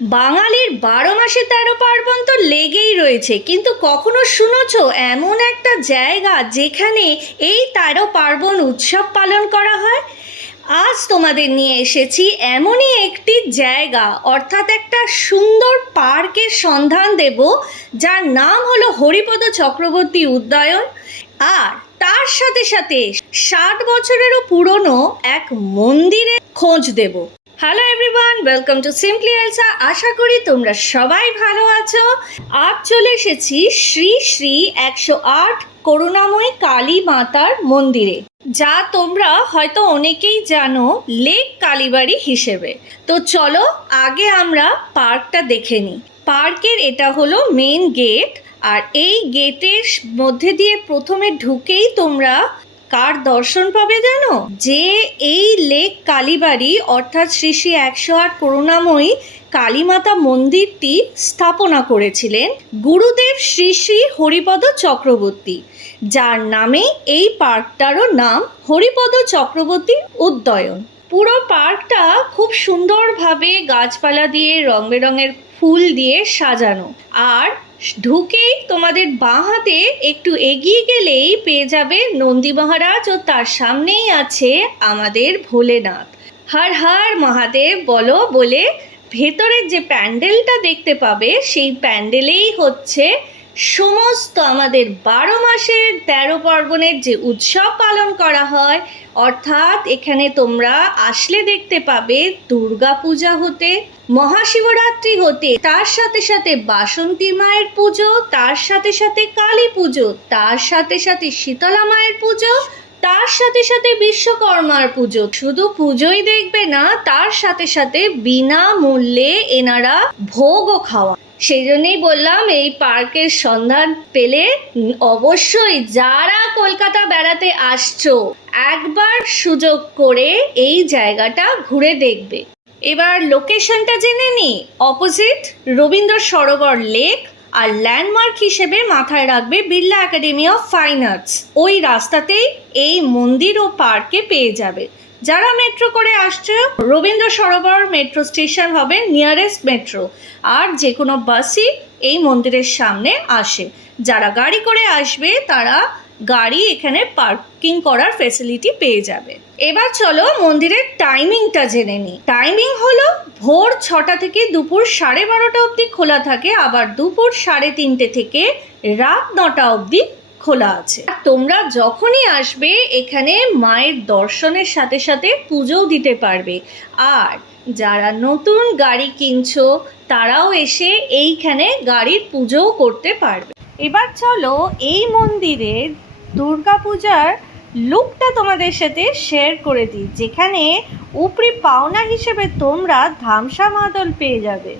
বাঙালির বারো মাসে তেরো পার্বণ তো লেগেই রয়েছে। কিন্তু কখনো শুনেছ এমন একটা জায়গা যেখানে এই তেরো পার্বণ উৎসব পালন করা হয়? আজ তোমাদের নিয়ে এসেছি এমনই একটি জায়গা, অর্থাৎ একটা সুন্দর পার্কের সন্ধান দেব, যার নাম হলো হরিপদ চক্রবর্তী উদ্যায়ন আর তার সাথে সাথে ষাট বছরেরও পুরনো এক মন্দিরে খোঁজ দেব। Hello everyone welcome to simply Elsa আশা করি তোমরা সবাই ভালো আছো। আজ চলে এসেছি শ্রী শ্রী একশো আট করুণাময়ী কালী মাতার মন্দিরে, যা তোমরা হয়তো অনেকেই জানো লেক কালীবাড়ি হিসেবে। তো চলো আগে আমরা পার্কটা দেখে নিই পার্কের এটা হলো মেন গেট আর এই গেটের মধ্যে দিয়ে প্রথমে ঢুকেই তোমরা কার দর্শন পাবে জানো? যে এই লেক কালীবাড়ি, অর্থাৎ শ্রী শ্রী একশো আট করুণাময়ী কালীমাতা মন্দিরটি স্থাপনা করেছিলেন গুরুদেব শ্রী শ্রী হরিপদ চক্রবর্তী, যার নামে এই পার্কটারও নাম হরিপদ চক্রবর্তী উদ্যয়ন পুরো পার্কটা খুব সুন্দরভাবে গাছপালা দিয়ে, রং বেরঙের ফুল দিয়ে সাজানো। আর ঢুকেই তোমাদের বাঁ হাতে একটু এগিয়ে গেলেই পেয়ে যাবে নন্দী মহারাজ ও তার সামনেই আছে আমাদের ভোলেনাথ। হর হর মহাদেব, বলো বলে ভেতরের যে প্যান্ডেলটা দেখতে পাবে সেই প্যান্ডেলেই হচ্ছে সমস্ত আমাদের বারো মাসের তেরো পার্বণের যে উৎসব পালন করা হয়, অর্থাৎ এখানে তোমরা আসলে দেখতে পাবে দুর্গা পূজা হতে। মহাশিবরাত্রি হতে, তার সাথে সাথে বাসন্তী মায়ের পুজো, তার সাথে সাথে কালী পুজো, তার সাথে সাথে শীতলা মায়ের পুজো, তার সাথে সাথে বিশ্বকর্মার পুজো। শুধু পুজোই দেখবে না, তার সাথে সাথে বিনামূল্যে এনারা ভোগও খাওয়া সেই জন্যই বললাম, এই পার্কের সন্ধান পেলে অবশ্যই যারা কলকাতা বেড়াতে আসছো, একবার সুযোগ করে এই জায়গাটা ঘুরে দেখবে। এবার লোকেশনটা জেনে নিই। অপোজিট রবীন্দ্র সরোবর লেক আর ল্যান্ডমার্ক হিসেবে মাথায় রাখবে Birla academy of fine arts ওই রাস্তাতেই এই মন্দির ও পার্কে পেয়ে যাবে। যারা মেট্রো করে আসছে, রবীন্দ্র সরোবর মেট্রো স্টেশন হবে নিয়ারেস্ট মেট্রো আর যে কোনো বাসই এই মন্দিরের সামনে আসে। যারা গাড়ি করে আসবে, তারা গাড়ি এখানে পার্কিং করার ফেসিলিটি পেয়ে যাবে। এবার চলো মন্দিরের টাইমিংটা জেনে নিই। টাইমিং হলো ভোর ছটা থেকে দুপুর সাড়ে বারোটা অবধি খোলা থাকে, আবার দুপুর সাড়ে তিনটে থেকে রাত নটা অবধি খোলা আছে। তোমরা যখনই আসবে, এখানে মায়ের দর্শনের সাথে সাথে পুজোও দিতে পারবে। আর যারা নতুন গাড়ি কিনছো, তারাও এসে এইখানে গাড়ির পুজোও করতে পারবে। এবার চলো এই মন্দিরের দুর্গাপূজার লুকটা তোমাদের সাথে শেয়ার করে দিই, যেখানে উপরি পাওনা হিসেবে তোমরা ধামসা মাদল পেয়ে যাবে।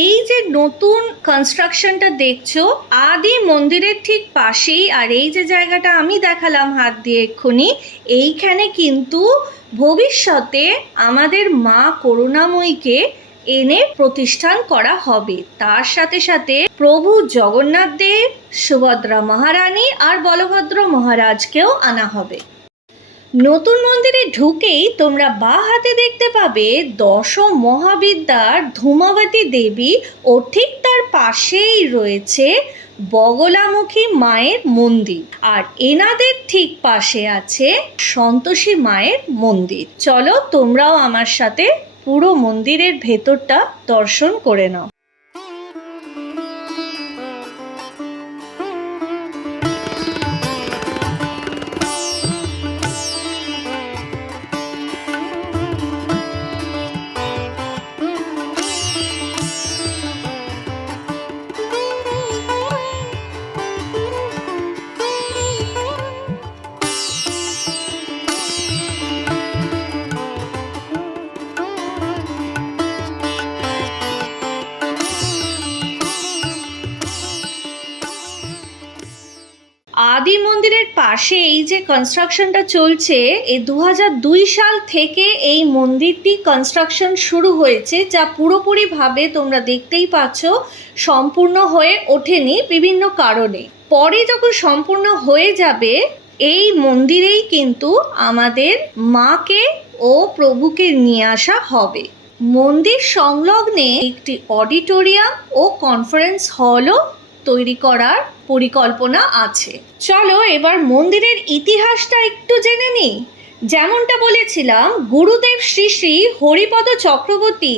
এই যে নতুন কনস্ট্রাকশনটা দেখছ, আদি মন্দিরের ঠিক পাশেই, আর এই যে জায়গাটা আমি দেখালাম হাত দিয়ে এক্ষুনি, এইখানে কিন্তু ভবিষ্যতে আমাদের মা করুণাময়ীকে এনে প্রতিষ্ঠান করা হবে। তার সাথে সাথে প্রভু জগন্নাথ দেব, সুভদ্রা মহারানী আর বলভদ্র মহারাজকেও আনা হবে। নতুন মন্দিরে ঢুকেই তোমরা বা হাতে দেখতে পাবে দশ মহাবিদ্যার ধূমাবতী দেবী ও ঠিক তার পাশেই রয়েছে বগলামুখী মায়ের মন্দির। আর এনাদের ঠিক পাশে আছে সন্তোষী মায়ের মন্দির। চলো তোমরাও আমার সাথে পুরো মন্দিরের ভেতরটা দর্শন করে নাও। আদি মন্দিরের পাশে এই যে কনস্ট্রাকশনটা চলছে এই দু দুই সাল থেকে এই মন্দিরটি কনস্ট্রাকশন শুরু হয়েছে, যা পুরোপুরিভাবে তোমরা দেখতেই পাচ্ছ সম্পূর্ণ হয়ে ওঠেনি বিভিন্ন কারণে। পরে যখন সম্পূর্ণ হয়ে যাবে, এই মন্দিরেই কিন্তু আমাদের মাকে ও প্রভুকে নিয়ে আসা হবে। মন্দির সংলগ্নে একটি অডিটোরিয়াম ও কনফারেন্স হলও তৈরি করার পরিকল্পনা আছে। চলো এবার মন্দিরের ইতিহাসটা একটু জেনে নিই। যেমনটা বলেছিলাম, গুরুদেব শ্রী শ্রী হরিপদ চক্রবর্তী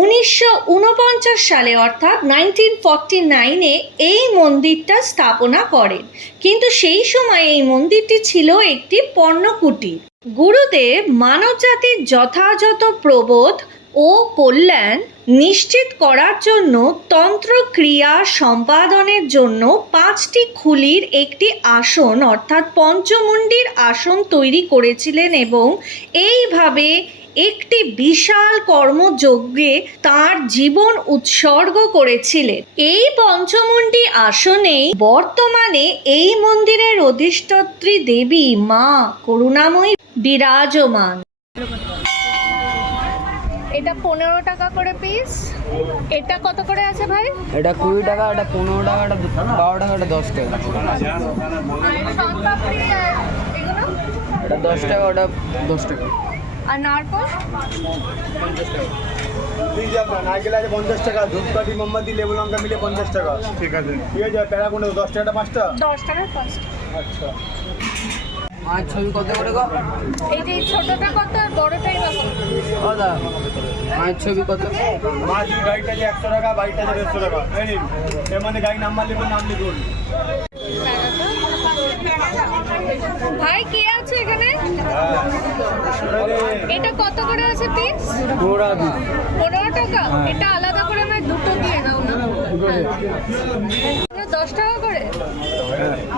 উনিশশো উনপঞ্চাশ সালে অর্থাৎ নাইনটিন ফর্টি নাইনে এই মন্দিরটা স্থাপনা করেন। কিন্তু সেই সময় এই মন্দিরটি ছিল একটি পর্ণকুটির গুরুদেব মানবজাতির যথাযথ প্রবোধ ও কল্যাণ নিশ্চিত করার জন্য তন্ত্র ক্রিয়া সম্পাদনের জন্য পাঁচটি খুলির একটি আসন, অর্থাৎ পঞ্চমুণ্ডির আসন তৈরি করেছিলেন এবং এইভাবে একটি বিশাল কর্মযজ্ঞে তার জীবন উৎসর্গ করেছিলেন। এই পঞ্চমুণ্ডি আসনেই বর্তমানে এই মন্দিরের অধিষ্ঠাত্রী দেবী মা করুণাময়ী বিরাজমান। পনেরো টাকা করে পিস এটা কত করে আছে ভাই? এটা কুড়ি টাকা এটা পনেরো টাকা এটা বারো টাকা এটা দশ টাকা। এটা দশ টাকা ওটা দশ টাকা। আর নারকল? টাকা। আছে পঞ্চাশ টাকা ধূপকাঠি মোমবাতি লেবু লঙ্কা মিলে পঞ্চাশ টাকা। ঠিক আছে। ঠিক আছে প্যারাগুন দশ টাকাটা পাঁচটা? দশ টাকার পাঁচটা। আচ্ছা। মাছ ছবি কত করে গো? এই যে ছোটটা কত আর বড়টাই বা কত? দাদা মায়ের ছবি কত? মাছ গাড়িটা যে একশো টাকা বাড়িটা যে দেড়শো টাকা। এই নিন এর মধ্যে গাড়ি নাম্বার লিখুন নাম লিখুন। ভাই কে আছে এখানে? এটা কত করে আছে পিস পনেরো টাকা? টাকা এটা আলাদা করে আমায় দুটো দিয়ে দাও না। হ্যাঁ। দশ টাকা করে?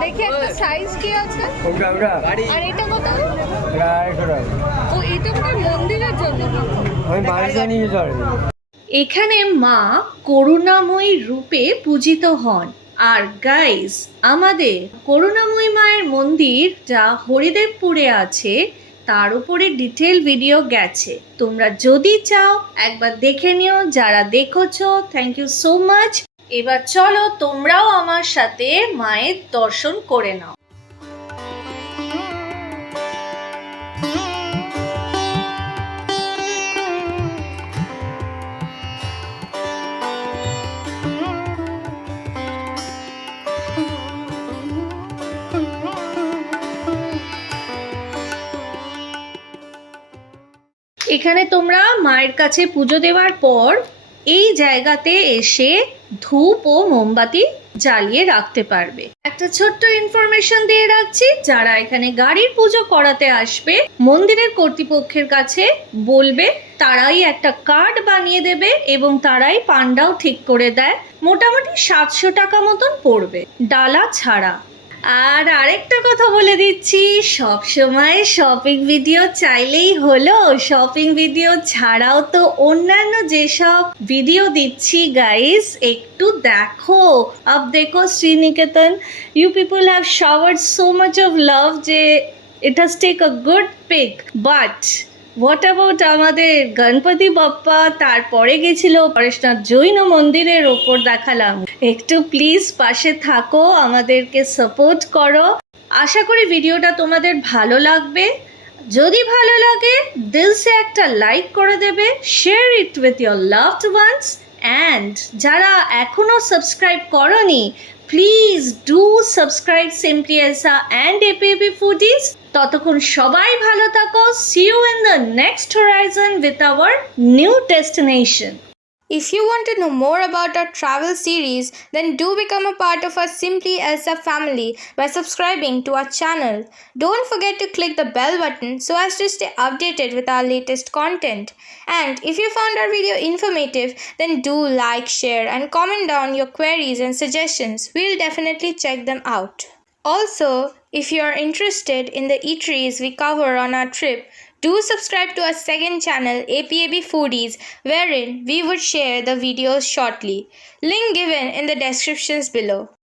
দেখি একটা সাইজ কি আছে? আর এটা কত? ও এটা মন্দিরের জন্য আমি বাড়িতে নিয়ে যাই। এখানে মা করুণাময়ী রূপে পূজিত হন। আর গাইস আমাদের করুণাময়ী মায়ের মন্দির যা হরিদেবপুরে আছে তার উপরে ডিটেল ভিডিও গেছে। তোমরা যদি চাও একবার দেখে নিও। যারা দেখেছ থ্যাংক ইউ সো মাচ এবার চলো তোমরাও আমার সাথে মায়ের দর্শন করে নাও। এখানে তোমরা মায়ের কাছে পুজো দেওয়ার পর এই জায়গাতে এসে ধূপ ও মোমবাতি জ্বালিয়ে রাখতে পারবে। একটা ছোট্ট ইনফরমেশন দিয়ে রাখছি, যারা এখানে গাড়ির পুজো করাতে আসবে, মন্দিরের কর্তৃপক্ষের কাছে বলবে, তারাই একটা কার্ড বানিয়ে দেবে এবং তারাই পান্ডাও ঠিক করে দেয়। মোটামুটি সাতশো টাকা মতন পড়বে, ডালা ছাড়া। আর আরেকটা কথা বলে দিচ্ছি, সব সময় শপিং ভিডিও চাইলেই হলো শপিং ভিডিও ছাড়াও তো অন্যান্য যেসব ভিডিও দিচ্ছি গাইস একটু দেখো। আপ দেখো Sriniketan you people have showered so much of love যে it has take a good pick but what about আমাদের গণপতি বাপ্পা? তারপরে গেছিল পরেশনাথ জৈন মন্দিরের ওপর দেখালাম। একটু প্লিজ পাশে থাকো, আমাদেরকে সাপোর্ট করো। আশা করি ভিডিওটা তোমাদের ভালো লাগবে। যদি ভালো লাগে, দিলসে একটা লাইক করে দেবে। Share it with your loved ones and যারা এখনও সাবস্ক্রাইব করনি please do subscribe simply Esa and এপিএপি foodies ততক্ষণ সবাই ভালো থাকো see you in the next horizon with our new destination If you want to know more about our travel series, then do become a part of our Simply Elsa family by subscribing to our channel. Don't forget to click the bell button so as to stay updated with our latest content. And if you found our video informative, then do like, share, and comment down your queries and suggestions. We'll definitely check them out. Also, if you are interested in the eateries we cover on our trip, do subscribe to our second channel, APAB Foodies, wherein we would share the videos shortly. Link given in the descriptions below.